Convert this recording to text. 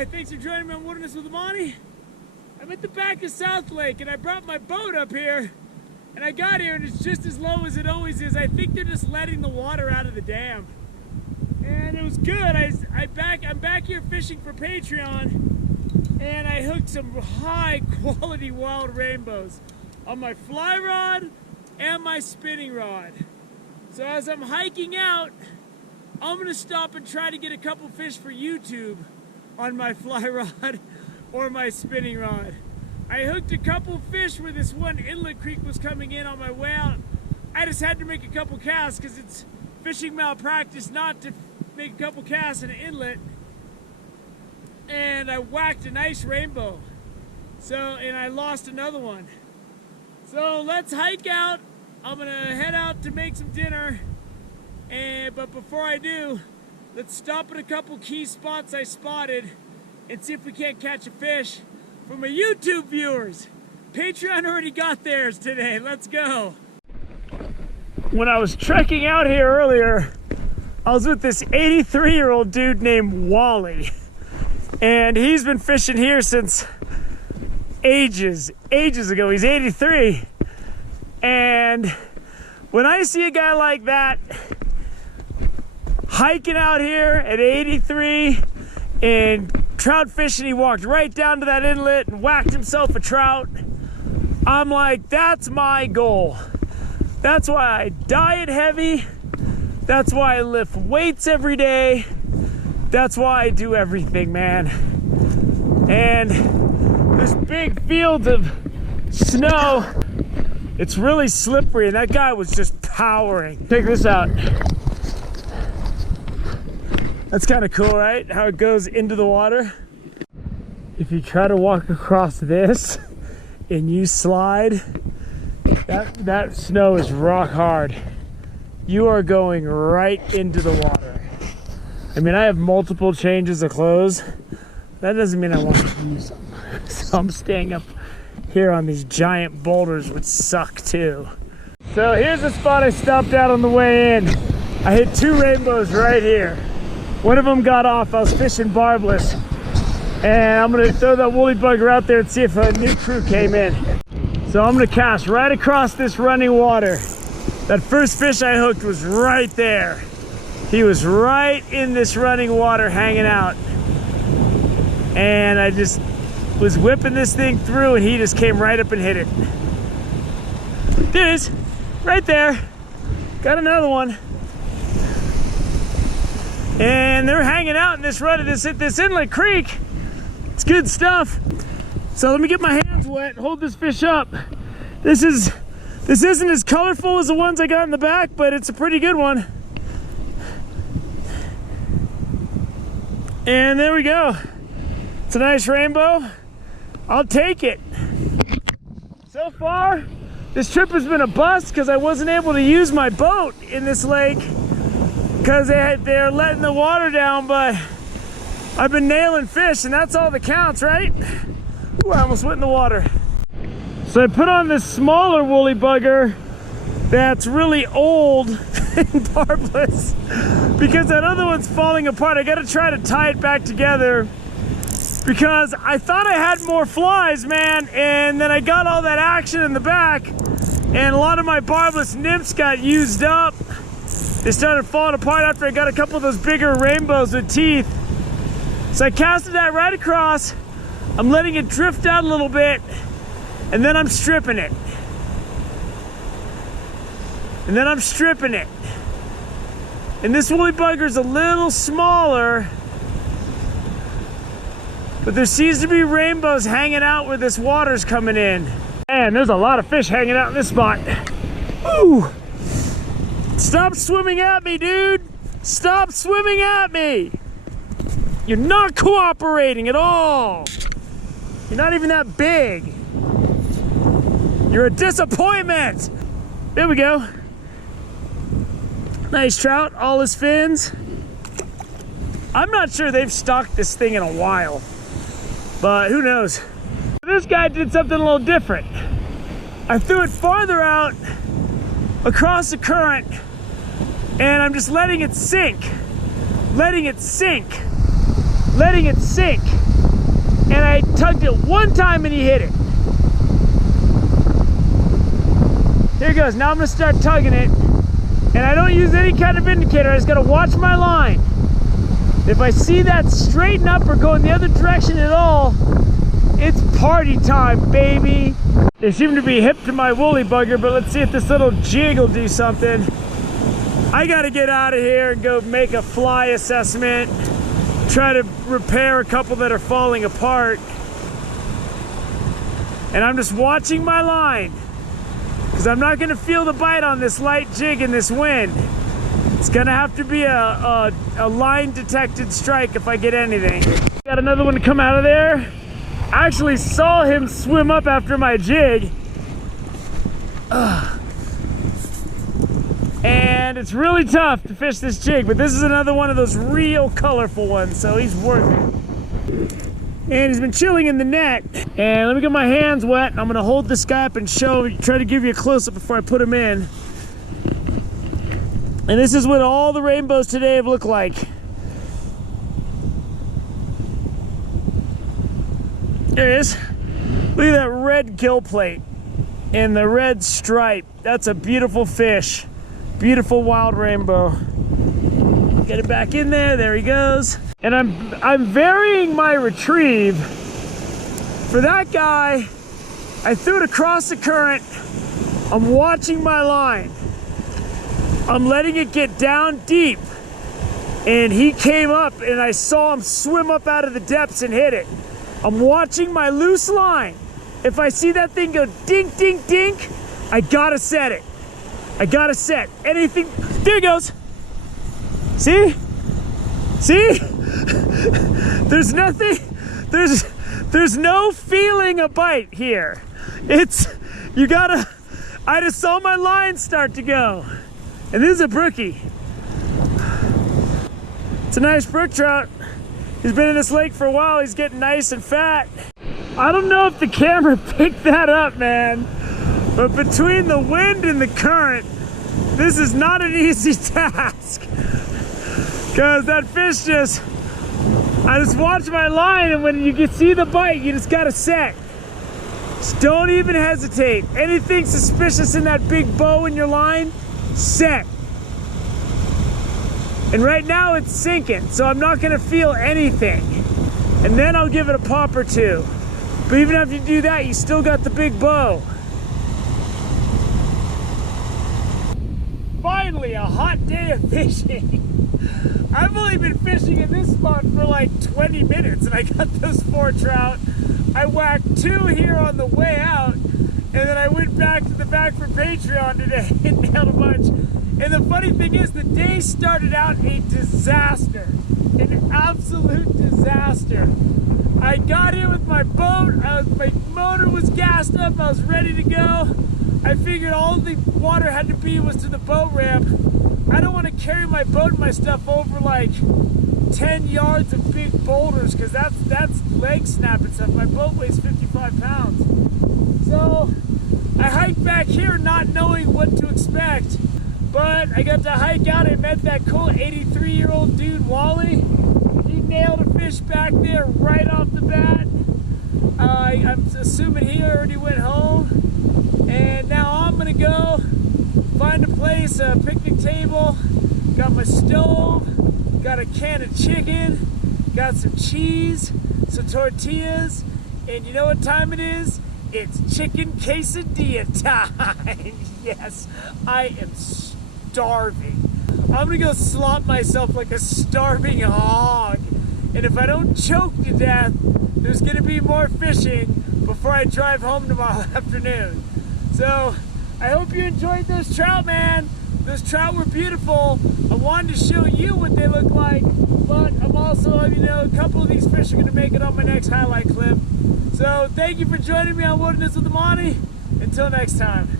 Hi, thanks for joining me on Wilderness with Amani. I'm at the back of South Lake and I brought my boat up here and I got here and it's just as low as it always is. I think they're just letting the water out of the dam. And it was good. I'm back here fishing for Patreon and I hooked some high quality wild rainbows on my fly rod and my spinning rod. So as I'm hiking out, I'm gonna stop and try to get a couple fish for YouTube on my fly rod or my spinning rod. I hooked a couple fish where this one inlet creek was coming in on my way out. I just had to make a couple casts because it's fishing malpractice not to make a couple casts in an inlet. And I whacked a nice rainbow. And I lost another one. So let's hike out. I'm gonna head out to make some dinner. But before I do, let's stop at a couple key spots I spotted and see if we can't catch a fish for my YouTube viewers. Patreon already got theirs today. Let's go. When I was trekking out here earlier, I was with this 83-year-old dude named Wally. And he's been fishing here since ages ago. He's 83. And when I see a guy like that hiking out here at 83 and trout fishing, he walked right down to that inlet and whacked himself a trout. I'm like, that's my goal. That's why I diet heavy. That's why I lift weights every day. That's why I do everything, man. And this big field of snow, it's really slippery, and that guy was just powering. Check this out. That's kind of cool, right? How it goes into the water. If you try to walk across this and you slide, that snow is rock hard. You are going right into the water. I mean, I have multiple changes of clothes. That doesn't mean I want to use them. So I'm staying up here on these giant boulders, which suck too. So here's the spot I stopped at on the way in. I hit two rainbows right here. One of them got off. I was fishing barbless, and I'm gonna throw that woolly bugger out there and see if a new crew came in. So I'm gonna cast right across this running water. That first fish I hooked was right there. He was right in this running water hanging out. And I just was whipping this thing through and he just came right up and hit it. There it is, right there. Got another one. And they're hanging out in this rut of this inlet creek. It's good stuff. So let me get my hands wet, hold this fish up. This isn't as colorful as the ones I got in the back, but it's a pretty good one. And there we go. It's a nice rainbow. I'll take it. So far, this trip has been a bust because I wasn't able to use my boat in this lake because they're letting the water down, but I've been nailing fish and that's all that counts, right? Ooh, I almost went in the water. So I put on this smaller woolly bugger that's really old and barbless because that other one's falling apart. I gotta try to tie it back together because I thought I had more flies, man, and then I got all that action in the back and a lot of my barbless nymphs got used up. They started falling apart after I got a couple of those bigger rainbows with teeth. So I casted that right across. I'm letting it drift out a little bit and then I'm stripping it. And then I'm stripping it. And this woolly bugger's a little smaller, but there seems to be rainbows hanging out where this water's coming in. Man, there's a lot of fish hanging out in this spot. Ooh! Stop swimming at me, dude! Stop swimming at me! You're not cooperating at all! You're not even that big. You're a disappointment! There we go. Nice trout, all his fins. I'm not sure they've stocked this thing in a while, but who knows? This guy did something a little different. I threw it farther out across the current and I'm just letting it sink, letting it sink, letting it sink. And I tugged it one time and he hit it. Here it goes. Now I'm gonna start tugging it. And I don't use any kind of indicator. I just gotta watch my line. If I see that straighten up or go in the other direction at all, it's party time, baby. They seem to be hip to my woolly bugger, but let's see if this little jig will do something. I gotta get out of here and go make a fly assessment, try to repair a couple that are falling apart. And I'm just watching my line, because I'm not gonna feel the bite on this light jig in this wind. It's gonna have to be a line detected strike if I get anything. Got another one to come out of there. I actually saw him swim up after my jig. And it's really tough to fish this jig, but this is another one of those real colorful ones, so he's worth it. And he's been chilling in the net. And let me get my hands wet. I'm gonna hold this guy up and try to give you a close-up before I put him in. And this is what all the rainbows today have looked like. There it is. Look at that red gill plate and the red stripe. That's a beautiful fish. Beautiful wild rainbow. Get it back in there. There he goes. And I'm varying my retrieve. For that guy, I threw it across the current. I'm watching my line. I'm letting it get down deep. And he came up and I saw him swim up out of the depths and hit it. I'm watching my loose line. If I see that thing go dink, dink, dink, I gotta set it. I gotta set anything. There it goes. See? See? There's nothing, there's no feeling a bite here. It's, you gotta, I just saw my line start to go. And this is a brookie. It's a nice brook trout. He's been in this lake for a while. He's getting nice and fat. I don't know if the camera picked that up, man. But between the wind and the current, this is not an easy task. Because that fish I just watch my line, and when you can see the bite, you just gotta set. Just don't even hesitate. Anything suspicious in that big bow in your line, set. And right now it's sinking, so I'm not gonna feel anything. And then I'll give it a pop or two. But even after you do that, you still got the big bow. Finally, a hot day of fishing. I've only been fishing in this spot for like 20 minutes and I got those 4 trout. I whacked 2 here on the way out, and then I went back to the back for Patreon today and nailed a bunch. And the funny thing is, the day started out a disaster, an absolute disaster. I got here with my boat, my motor was gassed up, I was ready to go. I figured all the water had to be was to the boat ramp. I don't want to carry my boat and my stuff over like 10 yards of big boulders, because that's leg snap and stuff. My boat weighs 55 pounds. So I hiked back here not knowing what to expect. But I got to hike out and met that cool 83-year-old dude, Wally. He nailed a fish back there right off the bat. I'm assuming he already went home. And now I'm gonna go find a place, a picnic table. Got my stove, got a can of chicken, got some cheese, some tortillas. And you know what time it is? It's chicken quesadilla time. Yes, I am starving. I'm gonna go slop myself like a starving hog. And if I don't choke to death, there's gonna be more fishing before I drive home tomorrow afternoon. So I hope you enjoyed those trout, man. Those trout were beautiful. I wanted to show you what they look like, but I'm also letting you know a couple of these fish are gonna make it on my next highlight clip. So thank you for joining me on Wilderness with Amani. Until next time.